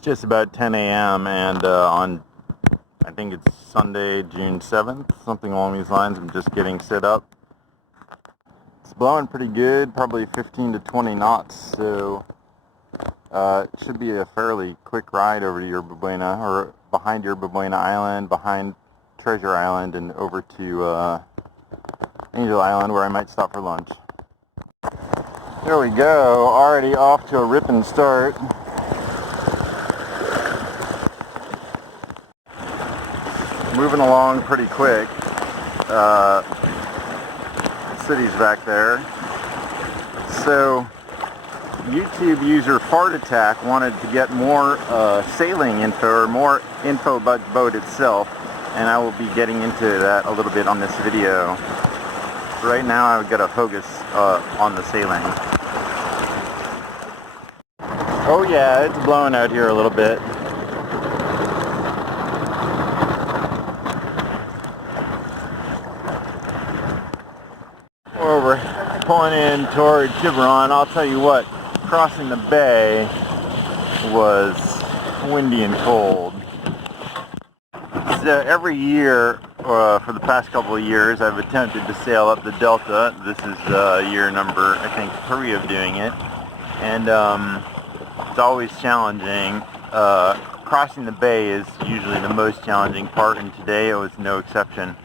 just about 10 a.m. and on, I think it's Sunday, June 7th, something along these lines. I'm just getting set up. It's blowing pretty good, probably 15 to 20 knots, so it should be a fairly quick ride over to Yerba Buena, or behind Yerba Buena Island, behind Treasure Island, and over to Angel Island, where I might stop for lunch. There we go, already off to a ripping start. Moving along pretty quick. City's back there. So, YouTube user Fart Attack wanted to get more sailing info, or more info about the boat itself, and I will be getting into that a little bit on this video. Right now I've got a focus on the sailing. Oh yeah, it's blowing out here a little bit. We're pulling in toward Tiburon. I'll tell you what, crossing the bay was windy and cold. So every year, for the past couple of years, I've attempted to sail up the Delta. This is year number, I think, 3 of doing it. And it's always challenging. Crossing the bay is usually the most challenging part, and today it was no exception.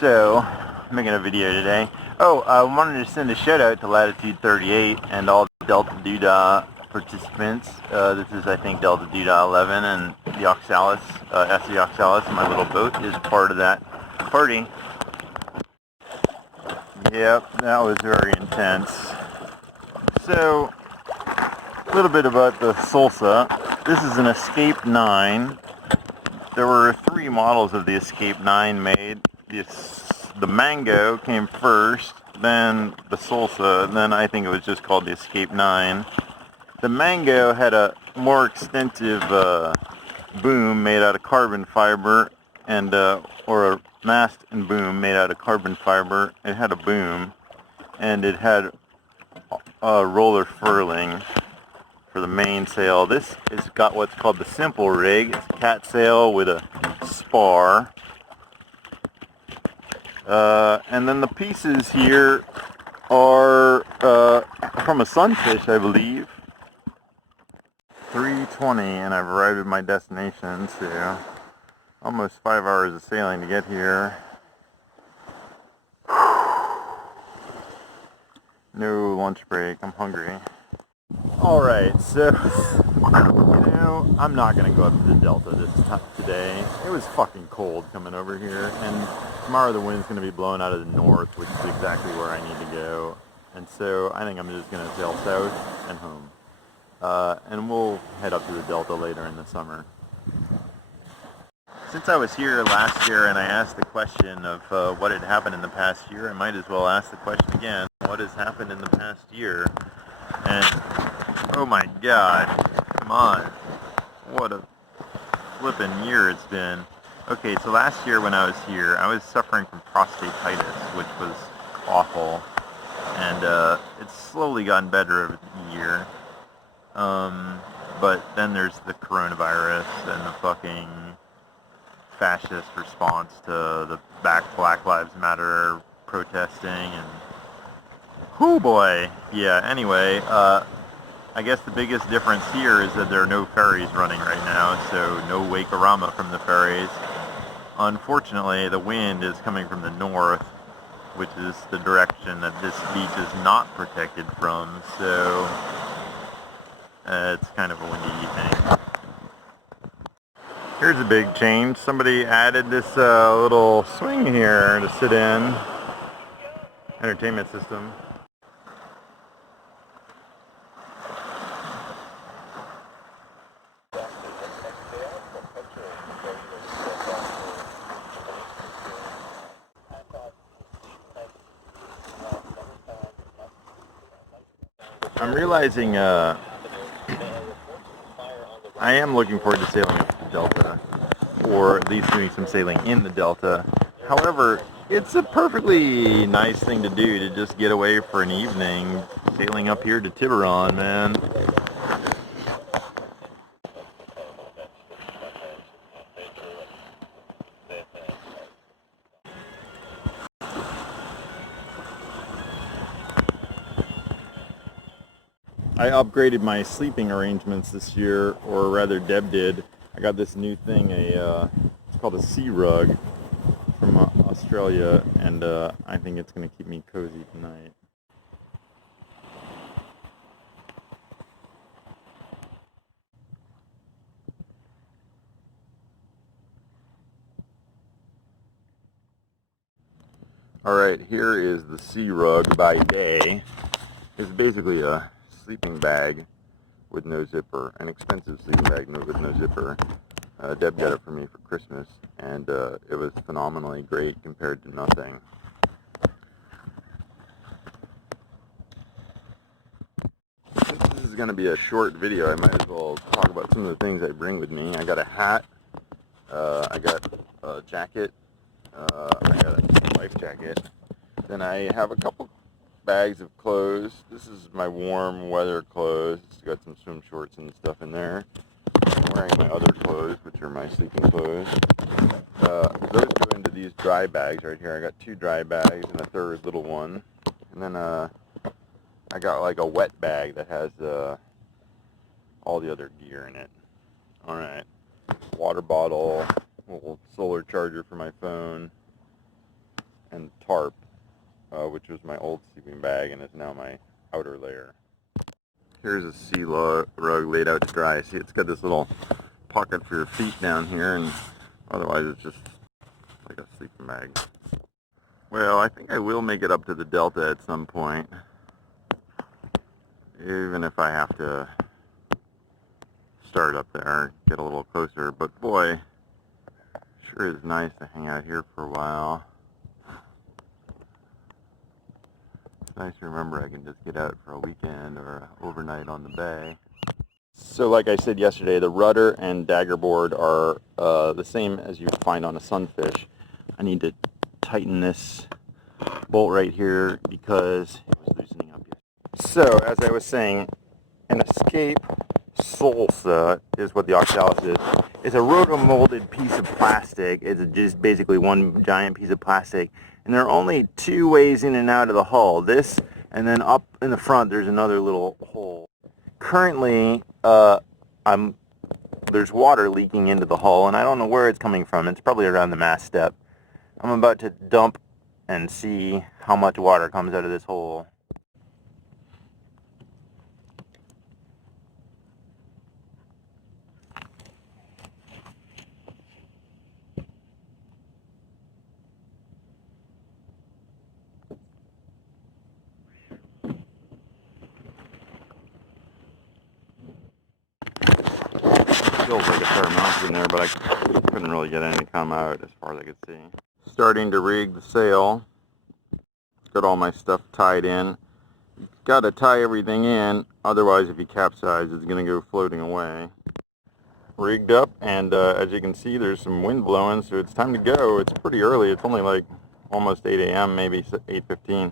So, I'm making a video today. Oh, I wanted to send a shout out to Latitude 38 and all the Delta Doodah participants. This is, I think, Delta Doodah 11, and the Oxalis, SC Oxalis, my little boat, is part of that party. Yep, that was very intense. So, a little bit about the Solsa. This is an Escape 9. There were 3 models of the Escape 9 made. The Mango came first, then the Solsa, and then I think it was just called the Escape 9. The Mango had a more extensive boom made out of carbon fiber, and or a mast and boom made out of carbon fiber. It had a boom, and it had a roller furling for the mainsail. This has got what's called the simple rig. It's a cat sail with a spar. And then the pieces here are from a sunfish, I believe. 3:20, and I've arrived at my destination, so almost 5 hours of sailing to get here. No lunch break, I'm hungry. Alright, so, you know, I'm not going to go up to the Delta today. It was fucking cold coming over here, and tomorrow the wind's going to be blowing out of the north, which is exactly where I need to go. And so I think I'm just going to sail south and home. And we'll head up to the Delta later in the summer. Since I was here last year and I asked the question of what had happened in the past year, I might as well ask the question again, what has happened in the past year? And, oh my god, come on, what a flippin' year it's been. Okay, so last year when I was here, I was suffering from prostatitis, which was awful, and it's slowly gotten better over the year. But then there's the coronavirus and the fucking fascist response to the Black Lives Matter protesting, and oh boy, yeah, anyway, I guess the biggest difference here is that there are no ferries running right now, so no Wakerama from the ferries. Unfortunately, the wind is coming from the north, which is the direction that this beach is not protected from, so it's kind of a windy evening. Here's a big change. Somebody added this little swing here to sit in. Entertainment system. I'm realizing I am looking forward to sailing up the Delta, or at least doing some sailing in the Delta. However, it's a perfectly nice thing to do to just get away for an evening sailing up here to Tiburon, man. I upgraded my sleeping arrangements this year, or rather Deb did. I got this new thing, it's called a sea rug from Australia, and I think it's going to keep me cozy tonight. Alright, here is the sea rug by day. It's basically a sleeping bag with no zipper, an expensive sleeping bag with no zipper. Deb got it for me for Christmas, and it was phenomenally great compared to nothing. Since this is going to be a short video, I might as well talk about some of the things I bring with me. I got a hat, I got a jacket, I got a life jacket. Then I have a couple bags of clothes. This is my warm weather clothes. It's got some swim shorts and stuff in there. I'm wearing my other clothes, which are my sleeping clothes. Those go into these dry bags right here. I got 2 dry bags and a third little one. And then I got like a wet bag that has all the other gear in it. Alright. Water bottle, little solar charger for my phone, and tarp, which was my old sleeping bag and is now my outer layer. Here's a sea rug laid out to dry. See, it's got this little pocket for your feet down here, and otherwise it's just like a sleeping bag. Well, I think I will make it up to the Delta at some point, even if I have to start up there, get a little closer. But boy, sure is nice to hang out here for a while. It's nice to remember I can just get out for a weekend or overnight on the bay. So like I said yesterday, the rudder and dagger board are the same as you find on a sunfish. I need to tighten this bolt right here because it was loosening up yesterday. So as I was saying, an Escape Solsa is what the Oxalis is. It's a roto-molded piece of plastic. It's just basically one giant piece of plastic. And there are only 2 ways in and out of the hull. This, and then up in the front there's another little hole. Currently, there's water leaking into the hull, and I don't know where it's coming from. It's probably around the mast step. I'm about to dump and see how much water comes out of this hole. Feels like a fair amount in there, but I couldn't really get any to come out as far as I could see. Starting to rig the sail. Got all my stuff tied in. You gotta tie everything in, otherwise if you capsize it's gonna go floating away. Rigged up, and as you can see there's some wind blowing, so it's time to go. It's pretty early. It's only like almost 8 a.m., maybe 8:15.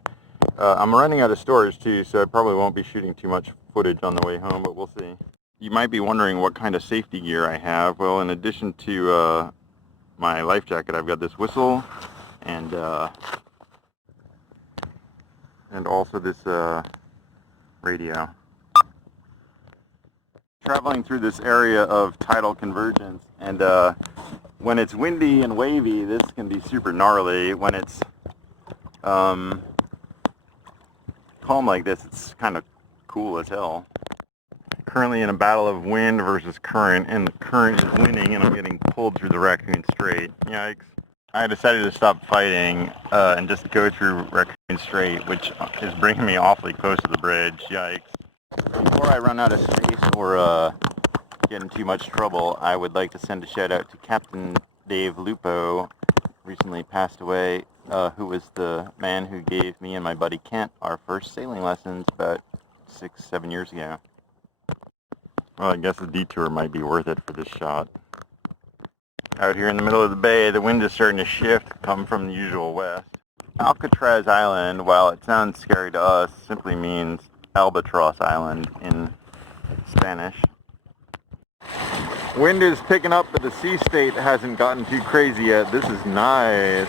I'm running out of storage too, so I probably won't be shooting too much footage on the way home, but we'll see. You might be wondering what kind of safety gear I have. Well, in addition to my life jacket, I've got this whistle and also this radio. Traveling through this area of tidal convergence, and when it's windy and wavy, this can be super gnarly. When it's calm like this, it's kind of cool as hell. Currently in a battle of wind versus current, and the current is winning, and I'm getting pulled through the Raccoon Strait. Yikes. I decided to stop fighting and just go through Raccoon Strait, which is bringing me awfully close to the bridge. Yikes. Before I run out of space or get in too much trouble, I would like to send a shout out to Captain Dave Lupo, recently passed away, who was the man who gave me and my buddy Kent our first sailing lessons about 6-7 years ago. Well, I guess the detour might be worth it for this shot. Out here in the middle of the bay, the wind is starting to shift, come from the usual west. Alcatraz Island, while it sounds scary to us, simply means Albatross Island in Spanish. Wind is picking up, but the sea state hasn't gotten too crazy yet. This is nice.